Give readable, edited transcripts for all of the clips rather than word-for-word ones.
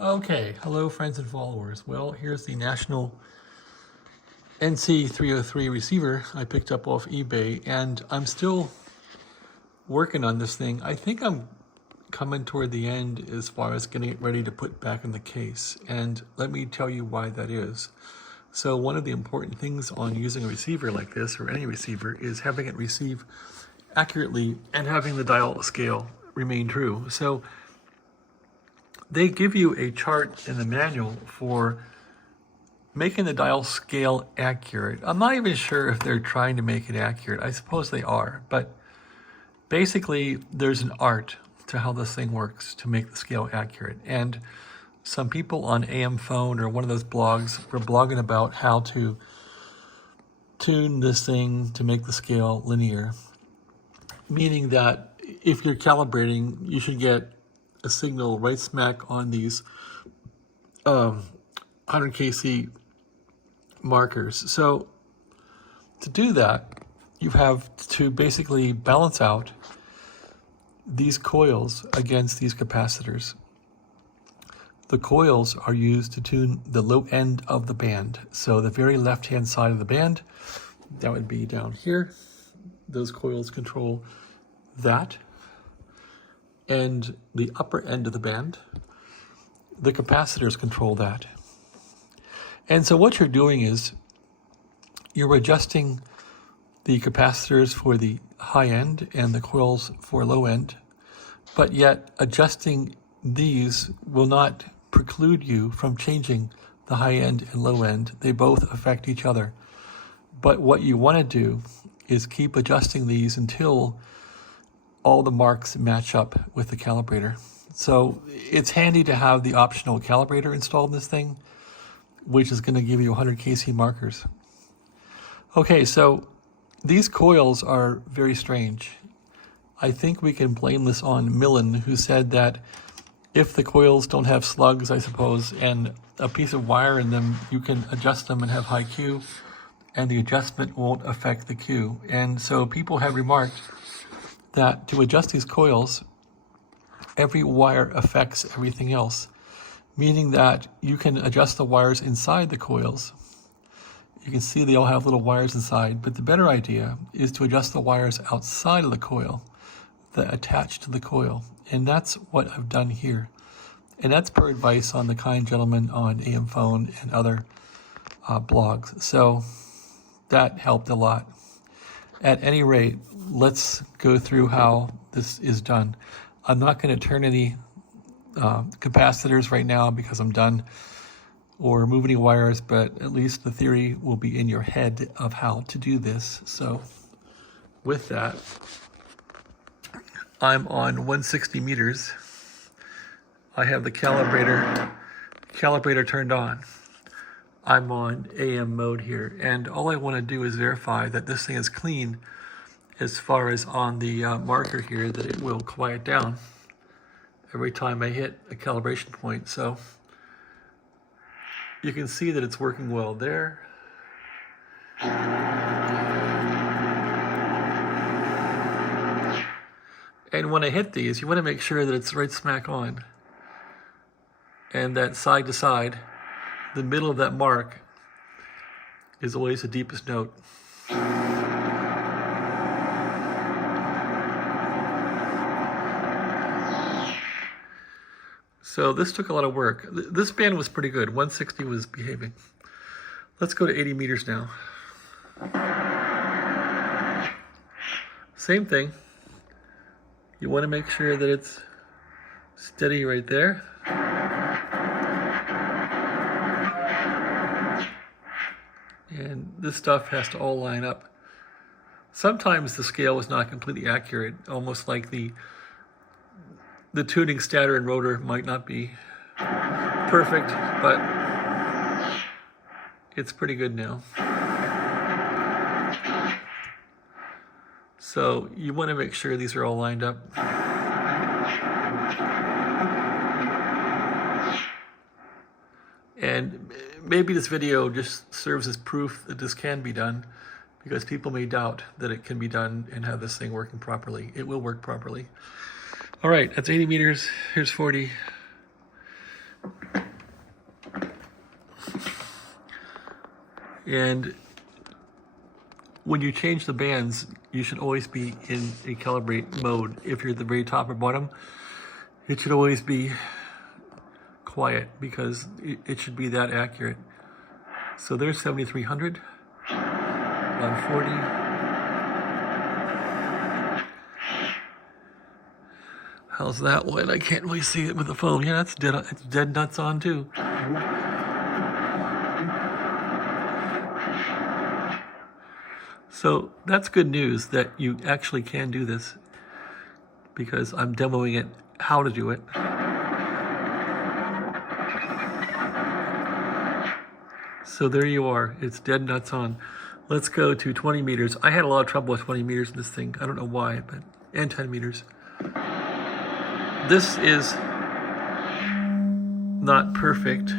Okay, hello friends and followers. Well, here's the national NC-303 receiver I picked up off eBay, and I'm still working on this thing. I think I'm coming toward the end as far as getting it ready to put back in the case, and let me tell you why that is. So one of the important things on using a receiver like this, or any receiver, is having it receive accurately and having the dial scale remain true. So they give you a chart in the manual for making the dial scale accurate. I'm not even sure if they're trying to make it accurate. I suppose they are, but basically there's an art to how this thing works to make the scale accurate. And some people on AM Phone or one of those blogs were blogging about how to tune this thing to make the scale linear, meaning that if you're calibrating, you should get a signal right smack on these 100 kc markers. So to do that, you have to basically balance out these coils against these capacitors. The coils are used to tune the low end of the band. So the very left-hand side of the band, that would be down here. Those coils control that. And the upper end of the band, the capacitors control that. And so what you're doing is you're adjusting the capacitors for the high end and the coils for low end, but yet adjusting these will not preclude you from changing the high end and low end. They both affect each other. But what you want to do is keep adjusting these until all the marks match up with the calibrator. So it's handy to have the optional calibrator installed in this thing, which is going to give you 100 kc markers. Okay, so these coils are very strange. I think we can blame this on Millen, who said that if the coils don't have slugs, I suppose, and a piece of wire in them, you can adjust them and have high Q, and the adjustment won't affect the Q. And so people have remarked that to adjust these coils, every wire affects everything else, meaning that you can adjust the wires inside the coils. You can see they all have little wires inside, but the better idea is to adjust the wires outside of the coil that attach to the coil. And that's what I've done here. And that's per advice on the kind gentleman on AM Phone and other blogs. So that helped a lot. At any rate, let's go through how this is done. I'm not going to turn any capacitors right now because I'm done, or move any wires, but at least the theory will be in your head of how to do this. So with that, I'm on 160 meters. I have the calibrator turned on. I'm on AM mode here, and all I want to do is verify that this thing is clean as far as on the marker here, that it will quiet down every time I hit a calibration point. So you can see that it's working well there. And when I hit these, you want to make sure that it's right smack on, and that side to side, the middle of that mark is always the deepest note. So this took a lot of work. This band was pretty good. 160 was behaving. Let's go to 80 meters now. Same thing. You want to make sure that it's steady right there. And this stuff has to all line up. Sometimes the scale is not completely accurate, almost like the tuning stator and rotor might not be perfect, but it's pretty good now. So you want to make sure these are all lined up. And maybe this video just serves as proof that this can be done, because people may doubt that it can be done and have this thing working properly. It will work properly. All right, that's 80 meters. Here's 40. And when you change the bands, you should always be in a calibrate mode. If you're at the very top or bottom, it should always be quiet because it should be that accurate. So there's 7,300 on 40. How's that one? I can't really see it with the phone. Yeah, it's dead nuts on too. So that's good news that you actually can do this, because I'm demoing it how to do it. So there you are, it's dead nuts on. Let's go to 20 meters. I had a lot of trouble with 20 meters in this thing. I don't know why, but, and 10 meters. This is not perfect,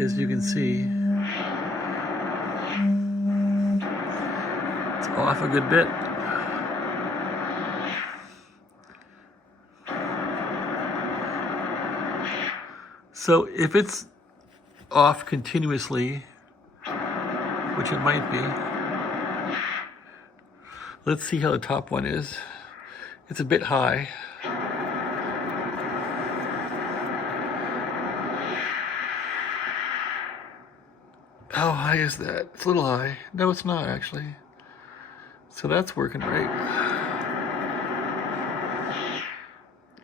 as you can see. It's off a good bit. So if it's off continuously, which it might be, let's see how the top one is. It's a bit high. How high is that? It's a little high. No, it's not actually. So that's working right.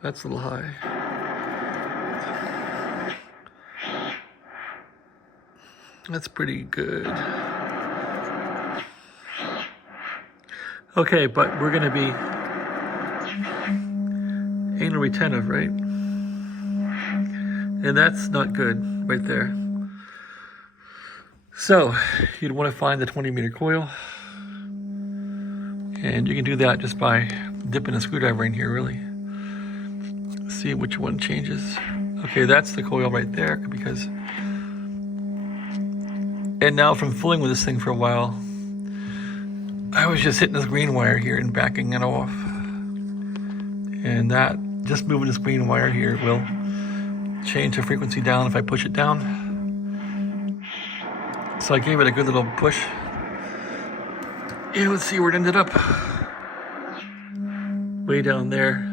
That's a little high. That's pretty good. Okay, but we're going to be anal retentive, right? And that's not good right there. So you'd want to find the 20-meter coil. And you can do that just by dipping a screwdriver in here, really. See which one changes. Okay, that's the coil right there, because... And now from fooling with this thing for a while, I was just hitting this green wire here and backing it off. And that, just moving this green wire here will change the frequency down if I push it down. So I gave it a good little push. And let's see where it ended up. Way down there.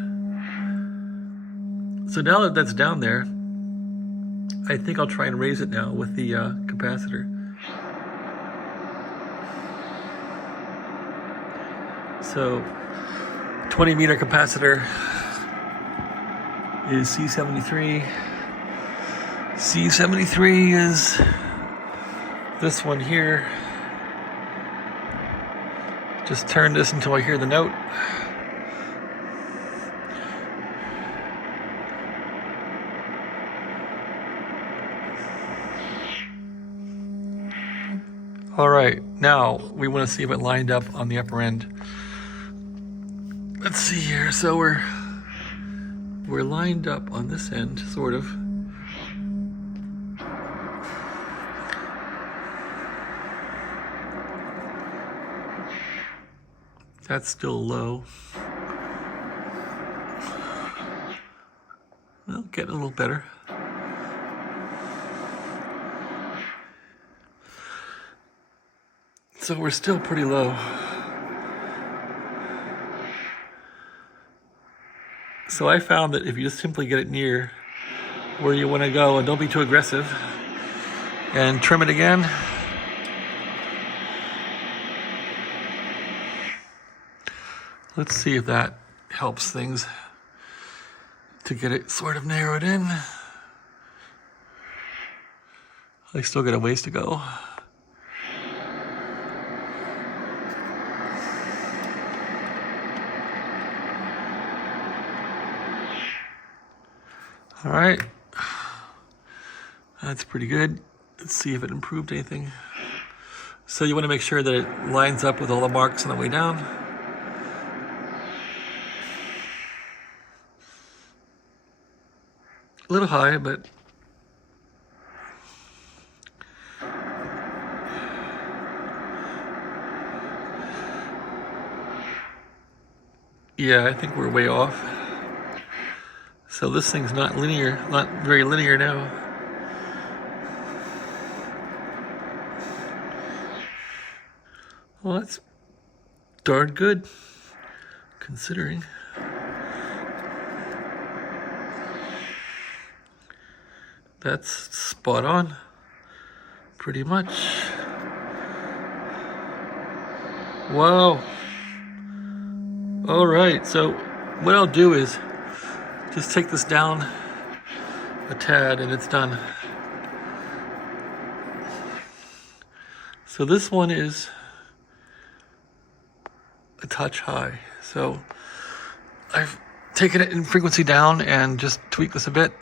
So now that that's down there, I think I'll try and raise it now with the capacitor. So 20-meter capacitor is C73. C73 is this one here. Just turn this until I hear the note. All right, now we want to see if it lined up on the upper end. Let's see here. So we're lined up on this end, sort of. That's still low. Well, getting a little better. So we're still pretty low. So I found that if you just simply get it near where you want to go and don't be too aggressive and trim it again, let's see if that helps things to get it sort of narrowed in. I still got a ways to go. All right, that's pretty good. Let's see if it improved anything. So you want to make sure that it lines up with all the marks on the way down. A little high, but yeah, I think we're way off. So this thing's not linear, not very linear now. Well, that's darn good, considering. That's spot on, pretty much. Wow. All right, so what I'll do is just take this down a tad and it's done. So this one is a touch high. So I've taken it in frequency down and just tweaked this a bit.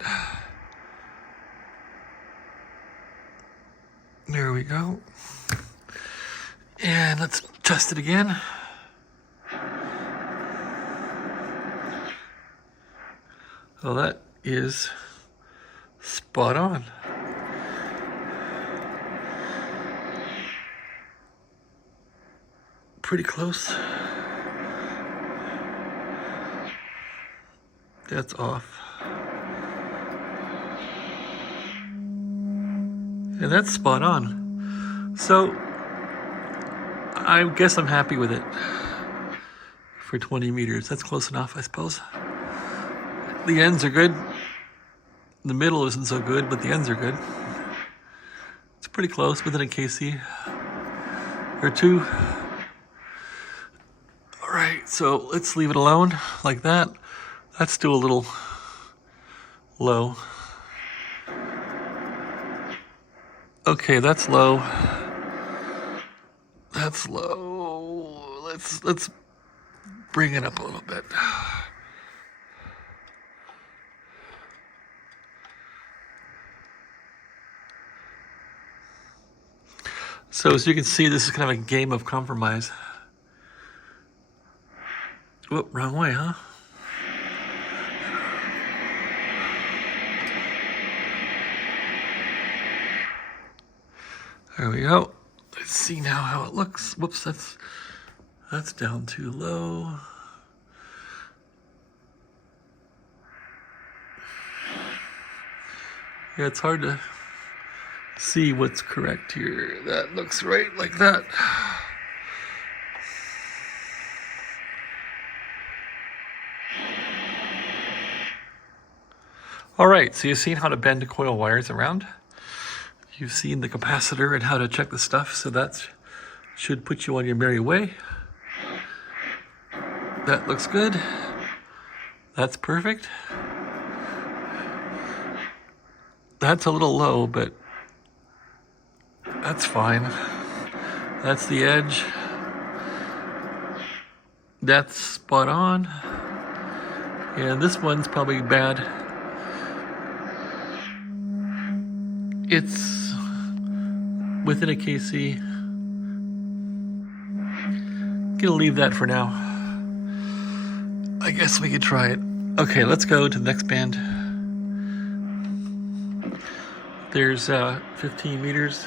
There we go. And let's test it again. Well, that is spot on. Pretty close. That's off. And that's spot on. So I guess I'm happy with it for 20 meters. That's close enough, I suppose. The ends are good. The middle isn't so good, but the ends are good. It's pretty close, within a KC or two. All right, so let's leave it alone like that. That's still a little low. Okay, that's low. That's low. Let's bring it up a little bit. So as you can see, this is kind of a game of compromise. Whoop, wrong way, huh? There we go. Let's see now how it looks. Whoops, that's down too low. Yeah, it's hard to see what's correct here. That looks right like that. All right, so you've seen how to bend coil wires around. You've seen the capacitor and how to check the stuff, so that should put you on your merry way. That looks good. That's perfect. That's a little low, but that's fine. That's the edge. That's spot on. And this one's probably bad. It's within a KC. Gonna leave that for now. I guess we could try it. Okay, let's go to the next band. There's 15 meters.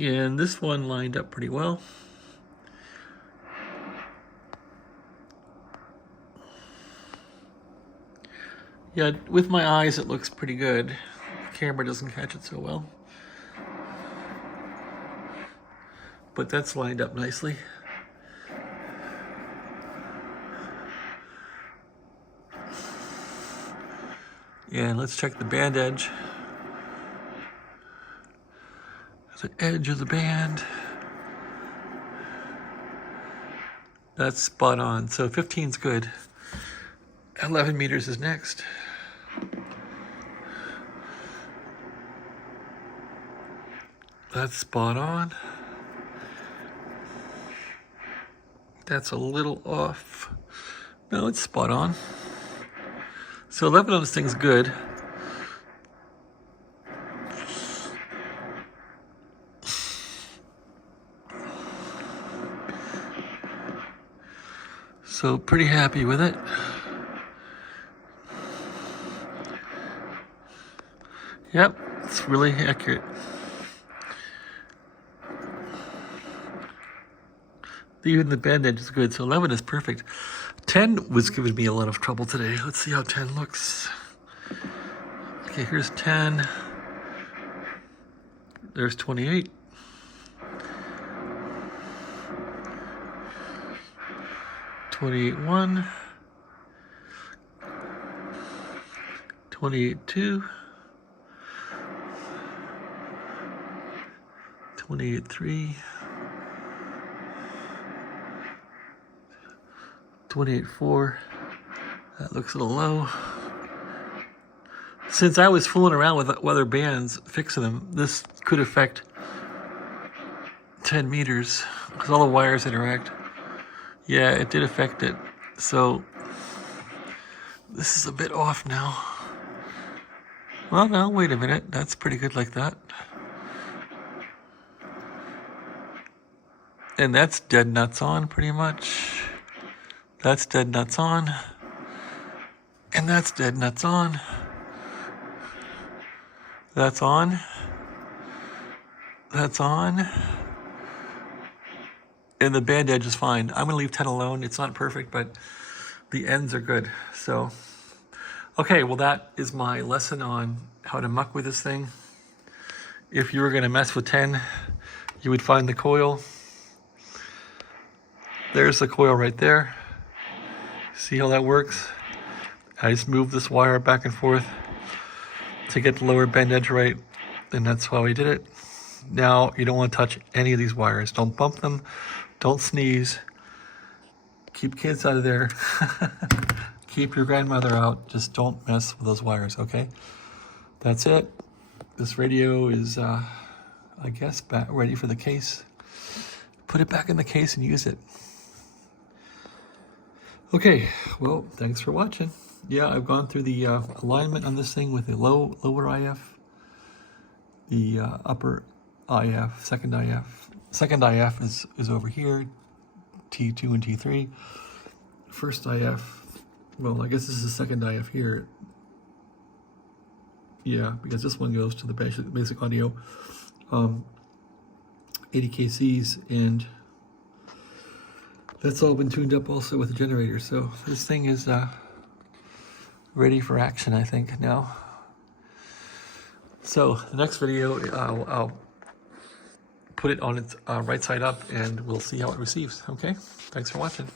And this one lined up pretty well. Yeah, with my eyes it looks pretty good. The camera doesn't catch it so well. But that's lined up nicely. Yeah, let's check the band edge. The edge of the band. That's spot on. So 15's good. 11 meters is next. That's spot on. That's a little off. No, it's spot on. So 11 of this thing's good. So pretty happy with it. Yep, it's really accurate. Even the band edge is good, so 11 is perfect. 10 was giving me a lot of trouble today. Let's see how 10 looks. Okay, here's 10. There's 28. 28.1, 28.2, 28.3, 28.4. That looks a little low. Since I was fooling around with other bands fixing them, this could affect 10 meters because all the wires interact. Yeah, it did affect it. So this is a bit off now. Well, now, wait a minute. That's pretty good like that. And that's dead nuts on, pretty much. That's dead nuts on. And that's dead nuts on. That's on. That's on. And the band edge is fine. I'm gonna leave 10 alone. It's not perfect, but the ends are good. So, okay, well that is my lesson on how to muck with this thing. If you were gonna mess with 10, you would find the coil. There's the coil right there. See how that works? I just move this wire back and forth to get the lower bend edge right, and that's how I did it. Now, you don't want to touch any of these wires. Don't bump them, don't sneeze. Keep kids out of there. Keep your grandmother out. Just don't mess with those wires, okay? That's it. This radio is, I guess, ready for the case. Put it back in the case and use it. Okay, well, thanks for watching. Yeah, I've gone through the alignment on this thing with the lower IF, the upper IF, second IF. Second IF is over here, T2 and T3. First IF, well, I guess this is the second IF here. Yeah, because this one goes to the basic audio, 80 kcs, and that's all been tuned up also with the generator. So this thing is ready for action, I think, now. So the next video, I'll put it on its right side up and we'll see how it receives. Okay, thanks for watching.